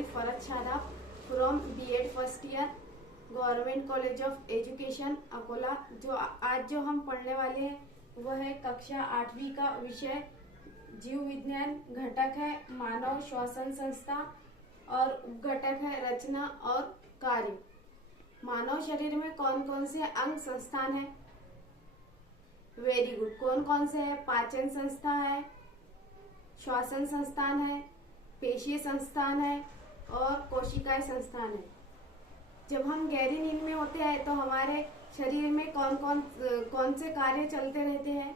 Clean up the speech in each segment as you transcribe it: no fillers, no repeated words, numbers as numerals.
myself Farad Shadab from B.Ed first year government college of education Akola. जो हम पढ़ने वाले हैं वो है कक्षा 8वीं का विषय जीव विज्ञान। घटक है मानव श्वसन संस्था और घटक है रचना और कार्य। मानव शरीर में कौन कौन से अंग संस्थान है? Very good. कौन कौन से है? पाचन संस्था है, श्वसन संस्थान है, पेशीय संस्थान है और कोशिकाएं संस्थान है। जब हम गहरी नींद में होते हैं तो हमारे शरीर में कौन से कार्य चलते रहते हैं?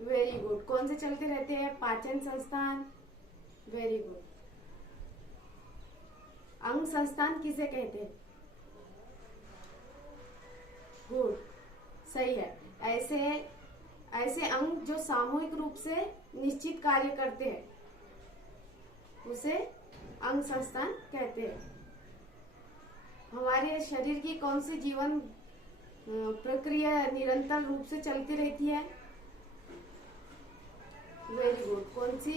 Very good. कौन से चलते रहते हैं? पाचन संस्थान। Very good. अंग संस्थान किसे कहते हैं? गुड, सही है। ऐसे अंग जो सामूहिक रूप से निश्चित कार्य करते हैं उसे अंग संस्थान कहते हैं। हमारे शरीर की कौन सी जीवन प्रक्रिया निरंतर रूप से चलती रहती है? Very good. कौन सी?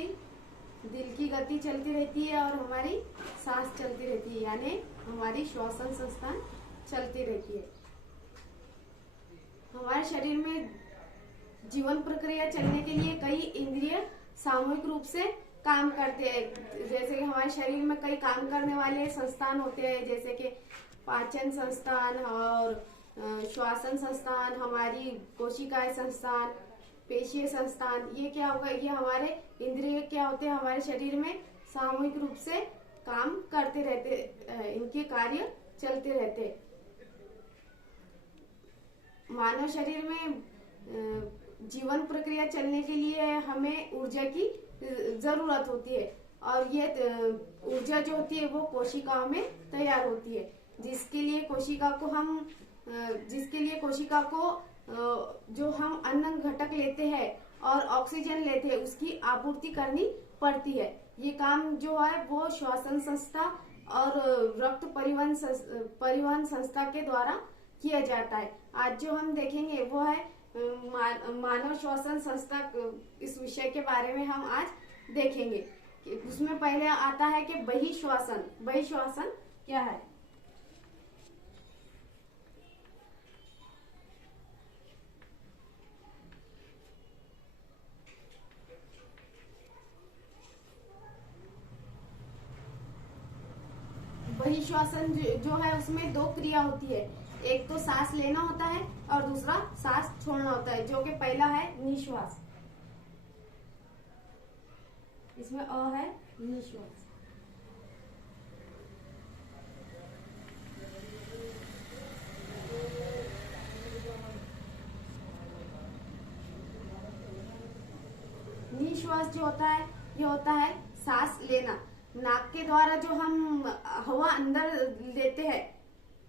दिल की गति चलती रहती है और हमारी सांस चलती रहती है, यानी हमारी श्वसन संस्थान चलती रहती है। हमारे शरीर में जीवन प्रक्रिया चलने के लिए कई इंद्रिय सामूहिक रूप से काम करते हैं। जैसे कि हमारे शरीर में कई काम करने वाले संस्थान होते हैं, जैसे कि पाचन संस्थान और श्वसन संस्थान, हमारी कोशिकाएं संस्थान, पेशीय संस्थान। ये क्या होगा? ये हमारे इंद्रिय क्या होते हैं? हमारे शरीर में सामूहिक रूप से काम करते रहते, इनके कार्य चलते रहते। मानव शरीर में जीवन प्रक्रिया चलने के लिए हमें ऊर्जा की जरूरत होती है और ये ऊर्जा जो होती है वो कोशिकाओं में तैयार होती है, जिसके लिए कोशिका को जो हम अन्न घटक लेते हैं और ऑक्सीजन लेते हैं उसकी आपूर्ति करनी पड़ती है। ये काम जो है वो श्वसन संस्था और रक्त परिवहन संस्था के द्वारा किया जाता है। आज जो हम देखेंगे वो है मानव श्वसन संस्था। इस विषय के बारे में हम आज देखेंगे। उसमें पहले आता है कि बहिश्वासन। बहिश्वासन क्या है? बहिश्वासन जो है उसमें दो क्रिया होती है। एक तो सांस लेना होता है और दूसरा सांस छोड़ना होता है, जो कि पहला है निश्वास। इसमें अ है निश्वास। निश्वास जो होता है ये होता है सांस लेना। नाक के द्वारा जो हम हवा अंदर लेते हैं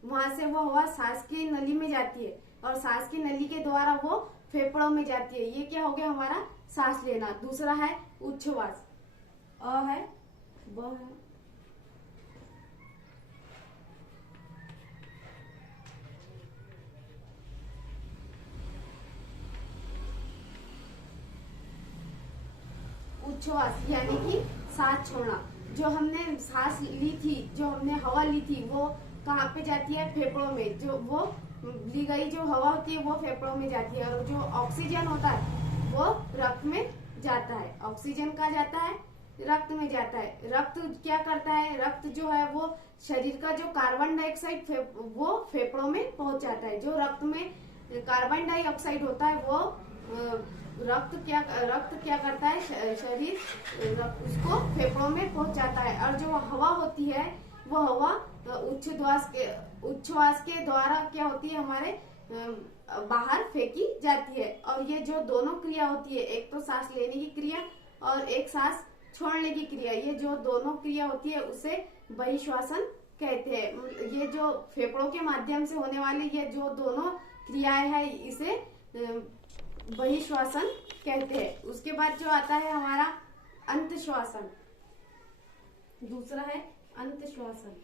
वहां से वो हवा सांस की नली में जाती है और सांस की नली के द्वारा वो फेफड़ों में जाती है। ये क्या हो गया? हमारा सांस लेना। दूसरा है उच्छ्वास। अ है, ब है, उच्छ्वास यानी कि सांस छोड़ना। जो हमने सांस ली थी, जो हमने हवा ली थी वो कहाँ पे जाती है? फेफड़ों में। जो वो ली गई जो हवा होती है वो फेफड़ों में जाती है और जो ऑक्सीजन होता है वो रक्त में जाता है। ऑक्सीजन कहाँ जाता है? रक्त में जाता है। रक्त क्या करता है? रक्त जो है वो शरीर का जो कार्बन डाइऑक्साइड वो फेफड़ों में पहुंच जाता है। जो रक्त में कार्बन डाइऑक्साइड होता है वो रक्त क्या करता है? शरीर उसको फेफड़ों में पहुंचाता है और जो हवा होती है वो हवा उच्छ्वास के द्वारा क्या होती है? हमारे बाहर फेंकी जाती है। और ये जो दोनों क्रिया होती है, एक तो सांस लेने की क्रिया और एक सांस छोड़ने की क्रिया, ये जो दोनों क्रिया होती है उसे बहिश्वासन कहते हैं। ये जो फेफड़ों के माध्यम से होने वाली ये जो दोनों क्रियाएं हैं इसे बहिश्वासन कहते हैं। उसके बाद जो आता है हमारा अंतश्वासन। दूसरा है अंतश्वासन।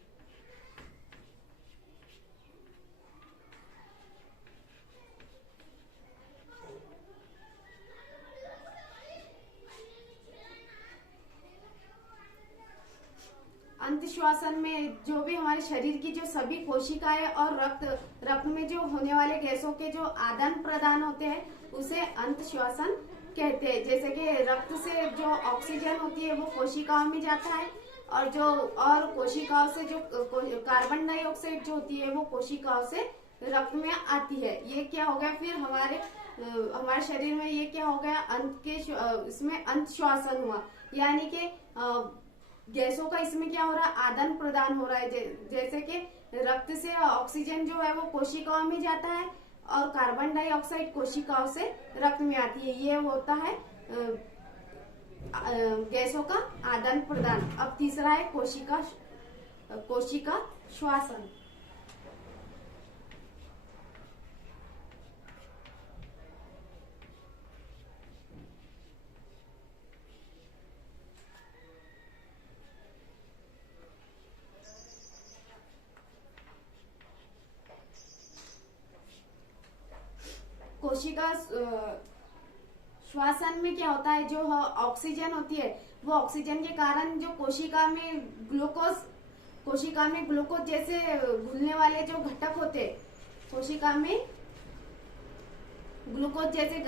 अंत श्वसन में जो भी हमारे शरीर की जो सभी कोशिकाएं और रक्त में जो होने वाले गैसों के जो आदान प्रदान होते हैं उसे अंत श्वसन कहते हैं। जैसे कि रक्त से जो ऑक्सीजन होती है वो कोशिकाओं में जाता है और कोशिकाओं से जो कार्बन डाइऑक्साइड जो होती है वो कोशिकाओं से रक्त में आती है। ये क्या हो गया फिर हमारे शरीर में ये क्या हो गया, इसमें अंत श्वसन हुआ, यानी कि गैसों का इसमें क्या हो रहा है, आदान प्रदान हो रहा है। जैसे कि रक्त से ऑक्सीजन जो है वो कोशिकाओं में जाता है और कार्बन डाइऑक्साइड कोशिकाओं से रक्त में आती है। ये होता है गैसों का आदान प्रदान। अब तीसरा है कोशिका श्वसन। कोशिका श्वसन में क्या होता है, जो ऑक्सीजन होती है वो ऑक्सीजन के कारण जो कोशिका में ग्लूकोज जैसे घुलने वाले जो घटक होते हैं, कोशिका में ग्लूकोज जैसे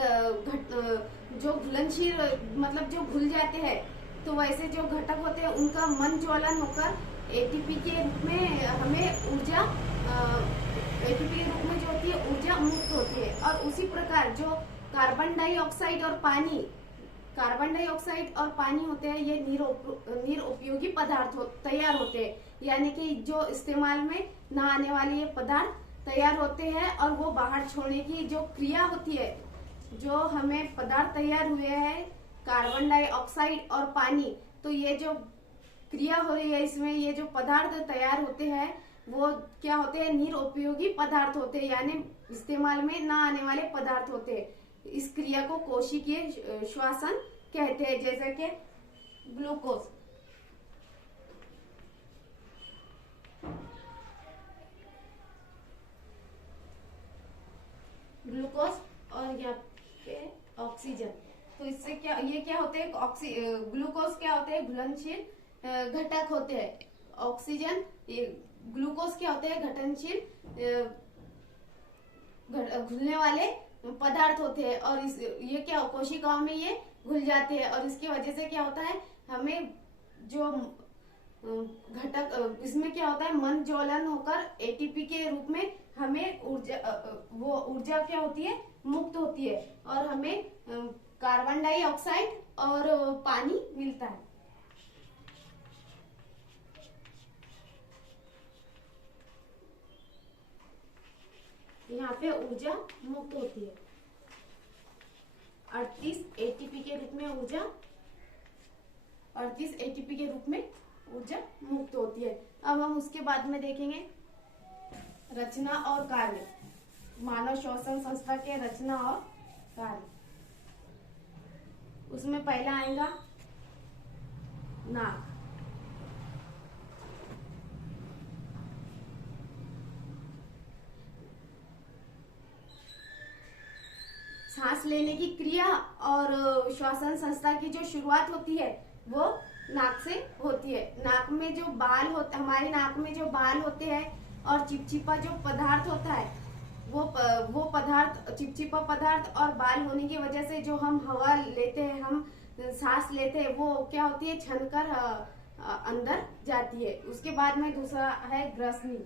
जो घुलनशील मतलब जो घुल जाते हैं, तो वैसे जो घटक होते हैं उनका मन ज्वलन होकर एटीपी के रूप में हमें ऊर्जा एटीपी के रूप में जो होती है ऊर्जा मुक्त होती है। और उसी प्रकार जो कार्बन डाइऑक्साइड और पानी होते हैं, ये निरुपयोगी पदार्थ तैयार होते हैं, यानी कि जो इस्तेमाल में न आने वाले ये पदार्थ तैयार होते हैं और वो बाहर छोड़ने की जो क्रिया होती है, जो हमें पदार्थ तैयार हुए हैं कार्बन डाइऑक्साइड और पानी, तो ये जो क्रिया हो रही है इसमें ये जो पदार्थ तैयार होते हैं वो क्या होते हैं, निरुपयोगी पदार्थ होते हैं, यानी इस्तेमाल में ना आने वाले पदार्थ होते हैं। इस क्रिया को कोशिकीय श्वसन कहते हैं। जैसे कि ग्लूकोज और यहाँ पे ऑक्सीजन, तो इससे ये क्या होते हैं, ग्लूकोज क्या होते हैं, घुलनशील घटक होते हैं। ऑक्सीजन ग्लूकोज क्या होते हैं, घटनशील घुलने वाले पदार्थ होते हैं और ये क्या कोशिकाओं में ये घुल जाते हैं और इसकी वजह से क्या होता है, हमें जो घटक इसमें क्या होता है, मन ज्वलन होकर एटीपी के रूप में हमें ऊर्जा क्या होती है, मुक्त होती है और हमें कार्बन डाइऑक्साइड और पानी मिलता है। यहाँ पे ऊर्जा मुक्त होती है 38 एटीपी के रूप में ऊर्जा मुक्त होती है। अब हम उसके बाद में देखेंगे रचना और कार्य, मानव श्वसन संस्था के रचना और कार्य। उसमें पहला आएगा नाक। सांस लेने की क्रिया और श्वसन संस्था की जो शुरुआत होती है वो नाक से होती है। नाक में जो बाल होते, हमारे नाक में जो बाल होते हैं और चिपचिपा जो पदार्थ होता है वो पदार्थ, चिपचिपा पदार्थ और बाल होने की वजह से जो हम हवा लेते हैं, हम सांस लेते हैं, वो क्या होती है, छनकर अंदर जाती है। उसके बाद में दूसरा है ग्रसनी।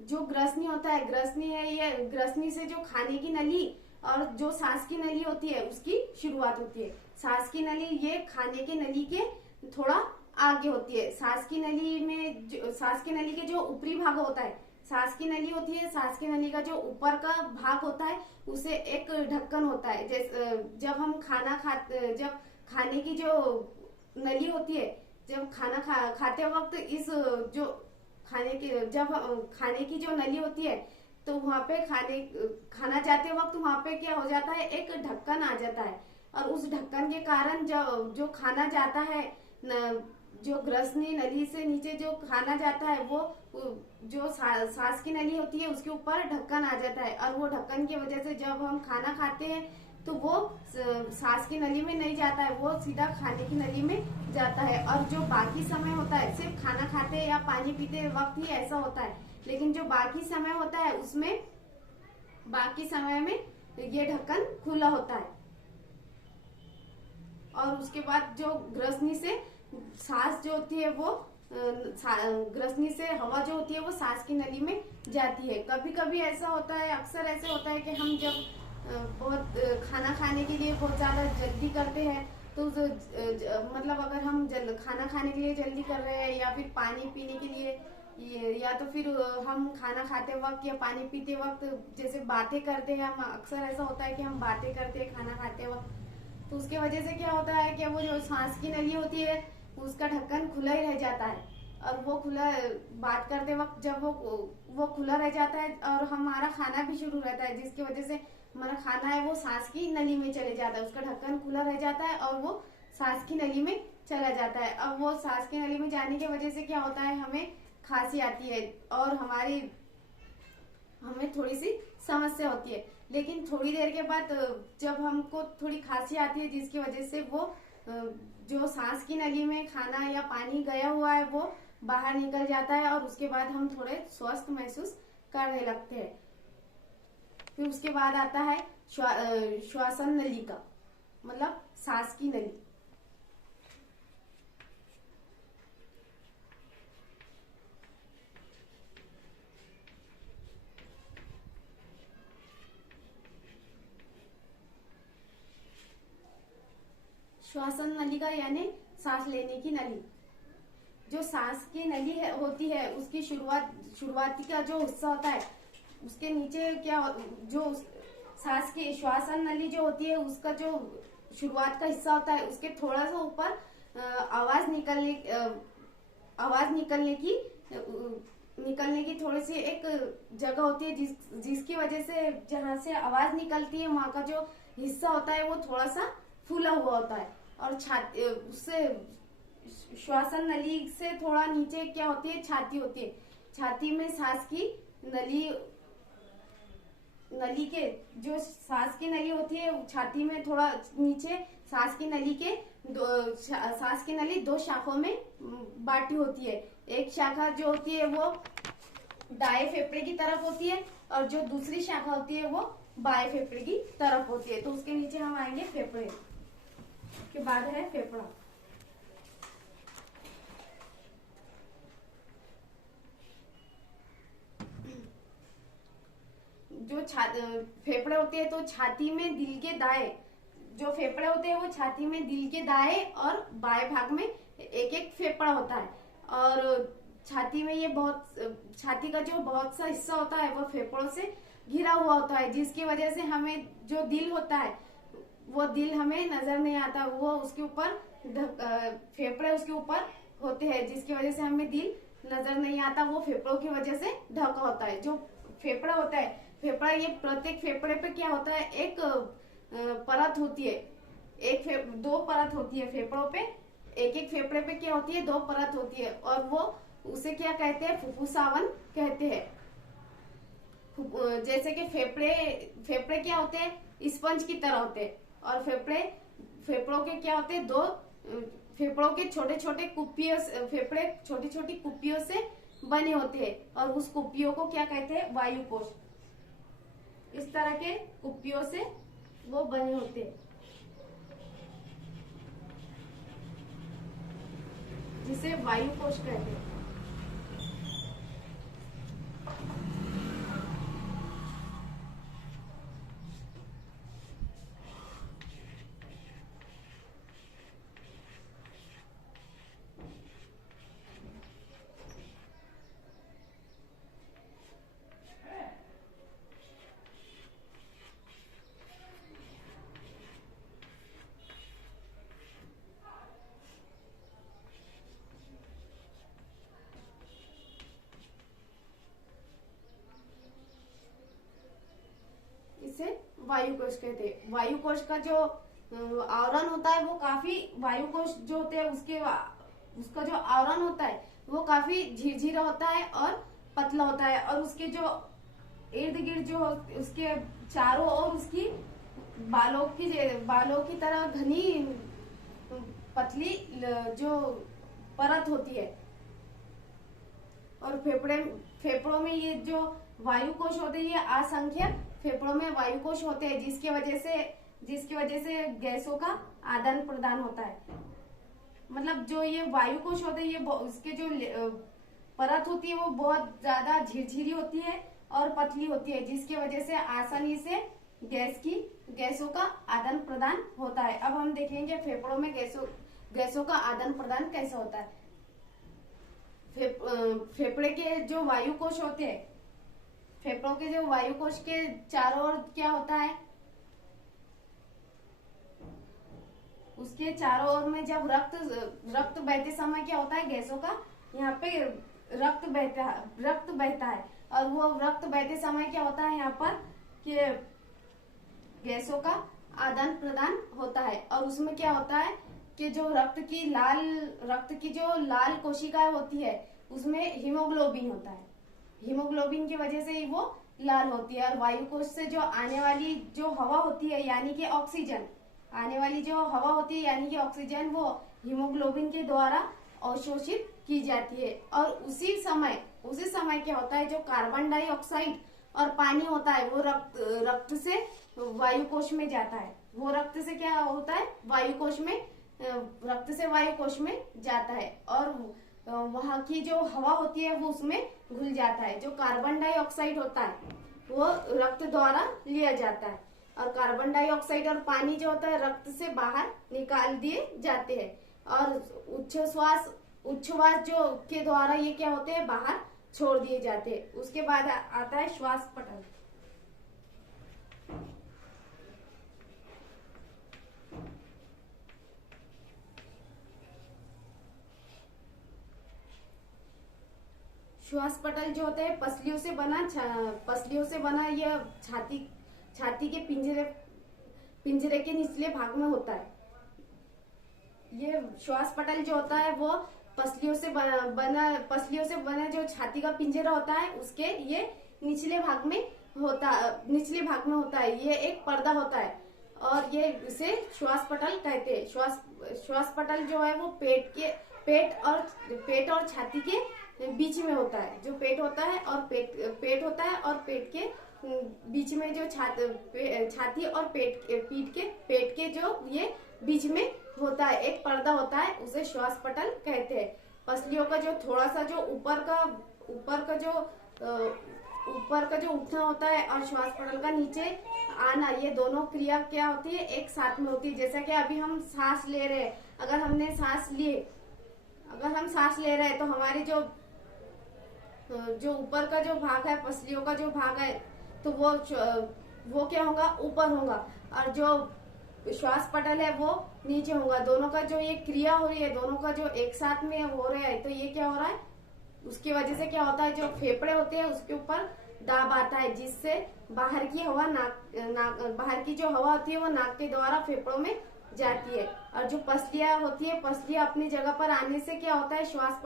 जो ग्रसनी होता है, ये ग्रसनी से जो खाने की नली और जो सांस की नली होती है उसकी शुरुआत होती है। सांस की नली ये खाने की नली के थोड़ा आगे होती है। सांस की नली के जो ऊपरी भाग होता है, सांस की नली होती है, सांस की नली का जो ऊपर का भाग होता है उसे एक ढक्कन होता है। जब खाने की जो नली होती है, जब खाना खाते वक्त इस जो खाने की जो नली होती है, तो वहां पे खाना जाते वक्त वहां पे क्या हो जाता है, एक ढक्कन आ जाता है और उस ढक्कन के कारण जो खाना जाता है जो ग्रसनी नली से नीचे जो खाना जाता है वो जो सांस की नली होती है उसके ऊपर ढक्कन आ जाता है, और वो ढक्कन की वजह से जब हम खाना खाते हैं तो वो सांस की नली में नहीं जाता है, वो सीधा खाने की नली में जाता है। और जो बाकी समय होता है सिर्फ खाना खाते या पानी पीते वक्त ही ऐसा होता है, लेकिन जो बाकी समय होता है उसमें बाकी समय में ये ढक्कन खुला होता है। और उसके बाद जो ग्रसनी से सांस जो होती है वो ग्रसनी से हवा जो होती है वो सांस की नली में जाती है। कभी कभी ऐसा होता है, अक्सर ऐसे होता है कि हम जब बहुत खाना खाने के लिए बहुत ज्यादा जल्दी करते हैं तो मतलब अगर हम खाना खाने के लिए जल्दी कर रहे हैं या फिर पानी पीने के लिए या तो फिर हम खाना खाते वक्त या पानी पीते वक्त जैसे बातें करते हैं, हम अक्सर ऐसा होता है कि हम बातें करते हैं खाना खाते वक्त, तो उसके वजह से क्या होता है कि वो जो सांस की नली होती है उसका ढक्कन खुला ही रह जाता है। और वो खुला बात करते वक्त जब वो खुला रह जाता है और हमारा खाना भी शुरू रहता है, जिसकी वजह से हमारा खाना है वो सांस की नली में चले जाता है, उसका ढक्कन खुला रह जाता है और वो सांस की नली में चला जाता है। अब वो सांस की नली में जाने की वजह से क्या होता है, हमें खांसी आती है और हमें थोड़ी सी समस्या होती है। लेकिन थोड़ी देर के बाद जब हमको थोड़ी खांसी आती है जिसकी वजह से वो जो सांस की नली में खाना या पानी गया हुआ है वो बाहर निकल जाता है और उसके बाद हम थोड़े स्वस्थ महसूस करने लगते हैं। फिर उसके बाद आता है श्वासन नली का मतलब सांस की नली। श्वासन नलिका यानी सांस लेने की नली। जो सांस की नली होती है उसकी शुरुआती का जो हिस्सा होता है उसके नीचे क्या जो सांस की श्वासन नली जो होती है उसका जो शुरुआत का हिस्सा होता है उसके थोड़ा सा ऊपर आवाज निकलने की थोड़ी सी एक जगह होती है जिसकी वजह से जहां से आवाज निकलती है वहां का जो हिस्सा होता है वो थोड़ा सा फूला हुआ होता है। और छाती उससे श्वासन नली से थोड़ा नीचे क्या होती है, छाती होती है। छाती में सांस की नली के जो सांस की नली होती है छाती में थोड़ा नीचे सांस की नली दो शाखाओं में बांटी होती है। एक शाखा जो होती है वो दाएं फेफड़े की तरफ होती है और जो दूसरी शाखा होती है वो बाएं फेफड़े की तरफ होती है। तो उसके नीचे हम आएंगे फेफड़े के बाद है फेफड़ा। जो फेफड़े होते हैं तो छाती में दिल के दाएं जो फेफड़े होते हैं वो छाती में दिल के दाएं और बाएं भाग में एक एक फेफड़ा होता है। और छाती में ये छाती का जो बहुत सा हिस्सा होता है वो फेफड़ों से घिरा हुआ होता है, जिसकी वजह से हमें जो दिल होता है वो दिल हमें नजर नहीं आता, वो उसके ऊपर फेफड़े उसके ऊपर होते हैं जिसकी वजह से हमें दिल नजर नहीं आता, वो फेफड़ों की वजह से ढका होता है। जो फेफड़ा होता है फेफड़ा ये प्रत्येक फेफड़े पे क्या होता है एक परत होती है, दो परत होती है फेफड़ों पे, एक एक फेफड़े पे क्या होती है दो परत होती है और वो उसे क्या कहते हैं फुफ्फुसावन कहते हैं। जैसे कि फेफड़े क्या होते हैं स्पंज की तरह होते हैं और फेफड़ों के क्या होते हैं दो फेफड़ों के छोटे छोटे कुप्पियों फेफड़े छोटी छोटी कुप्पियों से बने होते हैं और उस कुप्पियों को क्या कहते हैं वायुकोश। इस तरह के कुप्पियों से वो बने होते हैं जिसे वायुकोश कहते हैं। वायुकोश कहते हैं। वायुकोश का जो आवरण होता है वो काफी वायुकोश जो होते हैं उसके उसका जो आवरण होता है वो काफी झिरझिरा होता है और पतला होता है, और उसके जो इर्द गिर्द जो उसके चारों ओर उसकी बालों की तरह घनी पतली जो परत होती है। और फेफड़ों में ये जो वायु कोश होते हैं, ये असंख्य फेफड़ों में वायु कोश होते हैं, जिसकी वजह से गैसों का आदान प्रदान होता है। मतलब जो ये वायु कोश होते हैं, ये उसके जो परत होती है वो बहुत ज्यादा झिरझिरी होती है और पतली होती है, जिसकी वजह से आसानी से गैसों का आदान प्रदान होता है। अब हम देखेंगे फेफड़ों में गैसों का आदान प्रदान कैसे होता है। फेफड़े के जो वायु कोश होते हैं, फेफड़ों के जो वायु कोश के चारों ओर क्या होता है, उसके चारों ओर में जब रक्त बहते समय क्या होता है, गैसों का यहाँ पे रक्त बहता है, और वो रक्त बहते समय क्या होता है यहाँ पर कि गैसों का आदान प्रदान होता है। और उसमें क्या होता है कि जो रक्त की जो लाल कोशिकाएं होती है उसमें हीमोग्लोबिन होता है। हीमोग्लोबिन की वजह से ही वो लाल होती है। और वायु कोश से जो आने वाली जो हवा होती है यानी कि ऑक्सीजन, वो हीमोग्लोबिन के द्वारा अवशोषित की जाती है। और उसी समय क्या होता है, जो कार्बन डाइऑक्साइड और पानी होता है वो रक्त से वायु कोश में जाता है। वो रक्त से क्या होता है, रक्त से वायु कोश में जाता है, और वहां की जो हवा होती है वो उसमें घुल जाता है। जो कार्बन डाइऑक्साइड होता है वो रक्त द्वारा लिया जाता है, और कार्बन डाइऑक्साइड और पानी जो होता है रक्त से बाहर निकाल दिए जाते हैं। और उच्छ्वास जो के द्वारा ये क्या होते हैं, बाहर छोड़ दिए जाते हैं। उसके बाद आता है श्वास पटल। श्वास पटल जो होता है पसलियों से बना यह छाती के पिंजरे के निचले भाग में होता है। ये श्वास पटल जो होता है वो पसलियों से बना जो छाती का पिंजरा होता है उसके ये निचले भाग में होता है। ये एक पर्दा होता है, और ये इसे श्वास पटल कहते हैं। श्वास पटल जो है वो पेट और छाती के बीच में होता है। जो पेट होता है और पेट के बीच में जो छाती और पेट के जो ये बीच में होता है एक पर्दा होता है, उसे श्वास पटल कहते हैं। पसलियों का जो थोड़ा सा जो ऊपर का जो उठना होता है और श्वास पटल का नीचे आना, ये दोनों क्रिया क्या होती है, एक साथ में होती है। जैसा कि अभी हम सांस ले रहे हैं, अगर हम सांस ले रहे हैं तो हमारी जो ऊपर का जो भाग है, पसलियों का जो भाग है, तो वो क्या होगा, ऊपर होगा, और जो श्वास पटल है वो नीचे होगा। दोनों का जो ये क्रिया हो रही है, दोनों का जो एक साथ में हो रहा है, तो ये क्या हो रहा है, उसकी वजह से क्या होता है, जो फेफड़े होते हैं उसके ऊपर दाब आता है, जिससे बाहर की जो हवा होती है वो नाक के द्वारा फेफड़ों में जाती है। और जो पसलियां होती है, पसलियां अपनी जगह पर आने से क्या होता है, श्वास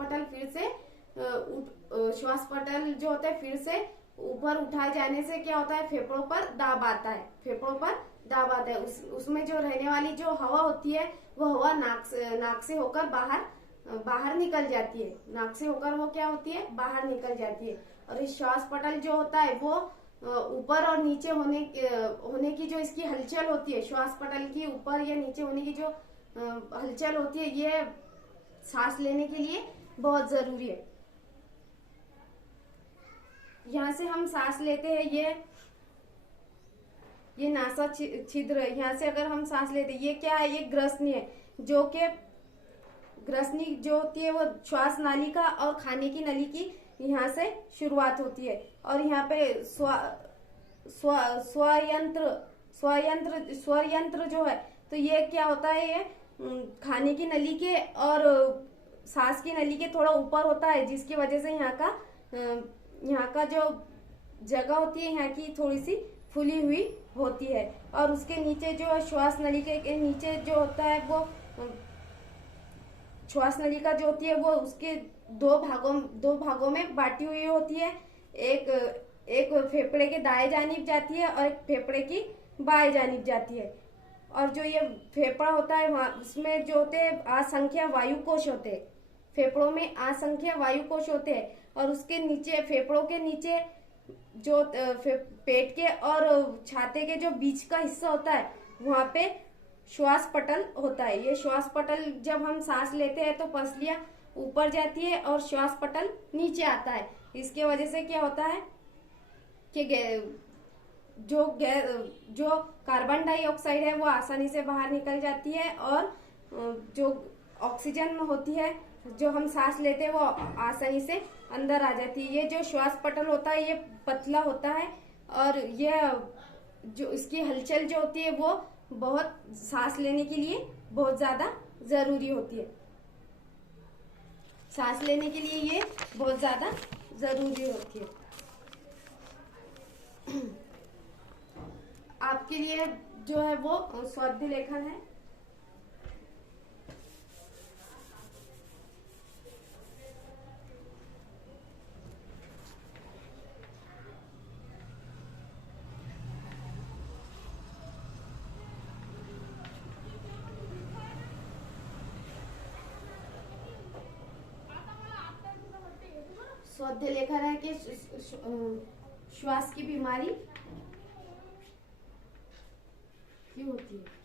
पटल जो होता है फिर से ऊपर उठाए जाने से क्या होता है, फेफड़ों पर दाब आता है। उसमें जो रहने वाली जो हवा होती है वो हवा नाक से होकर बाहर निकल जाती है। नाक से होकर वो क्या होती है, बाहर निकल जाती है। और इस श्वास पटल जो होता है वो ऊपर और नीचे होने की जो इसकी हलचल होती है, श्वास पटल की ऊपर या नीचे होने की जो हलचल होती है, ये सांस लेने के लिए बहुत जरूरी है। यहाँ से हम सांस लेते हैं, ये नासा छिद्र है। यहाँ से अगर हम सांस लेते हैं, ये क्या है, ये ग्रसनी है, जो कि ग्रसनी जो होती है वो श्वास नाली का और खाने की नली की यहाँ से शुरुआत होती है। और यहाँ पे स्वयंत्र जो है, तो ये क्या होता है, ये खाने की नली के और सांस की नली के थोड़ा ऊपर होता है, जिसकी वजह से यहाँ का जो जगह होती है यहाँ की थोड़ी सी फुली हुई होती है। और उसके नीचे जो श्वास नली के नीचे जो होता है वो श्वास नलिका जो होती है वो उसके दो भागों में बांटी हुई होती है। एक एक फेफड़े के दाएं जानिब जाती है और एक फेफड़े की बाएं जानिब जाती है। और जो ये फेफड़ा होता है वहां उसमें जो होते हैं असंख्य वायु कोश होते हैं। फेफड़ों में असंख्य वायु कोश होते हैं और उसके नीचे फेफड़ों के नीचे जो पेट के और छाती के जो बीच का हिस्सा होता है वहां पे श्वास पटल होता है। ये श्वास पटल जब हम सांस लेते हैं तो पसलियां ऊपर जाती है और श्वास पटल नीचे आता है। इसके वजह से क्या होता है कि जो कार्बन डाइऑक्साइड है वो आसानी से बाहर निकल जाती है और जो ऑक्सीजन होती है जो हम सांस लेते हैं वो आसानी से अंदर आ जाती है। ये जो श्वास पटल होता है ये पतला होता है और ये जो इसकी हलचल जो होती है वो बहुत सांस लेने के लिए बहुत ज्यादा जरूरी होती है। सांस लेने के लिए ये बहुत ज्यादा जरूरी होती है। आपके लिए जो है वो स्वाध्याय लेखन है। स्वाध्याय लेखन है कि श्वास की बीमारी क्यों होती है।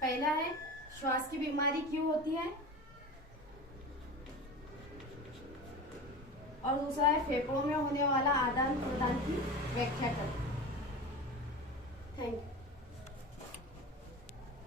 पहला है श्वास की बीमारी क्यों होती है और दूसरा है फेफड़ों में होने वाला आदान प्रदान की व्याख्या करें। Thank you.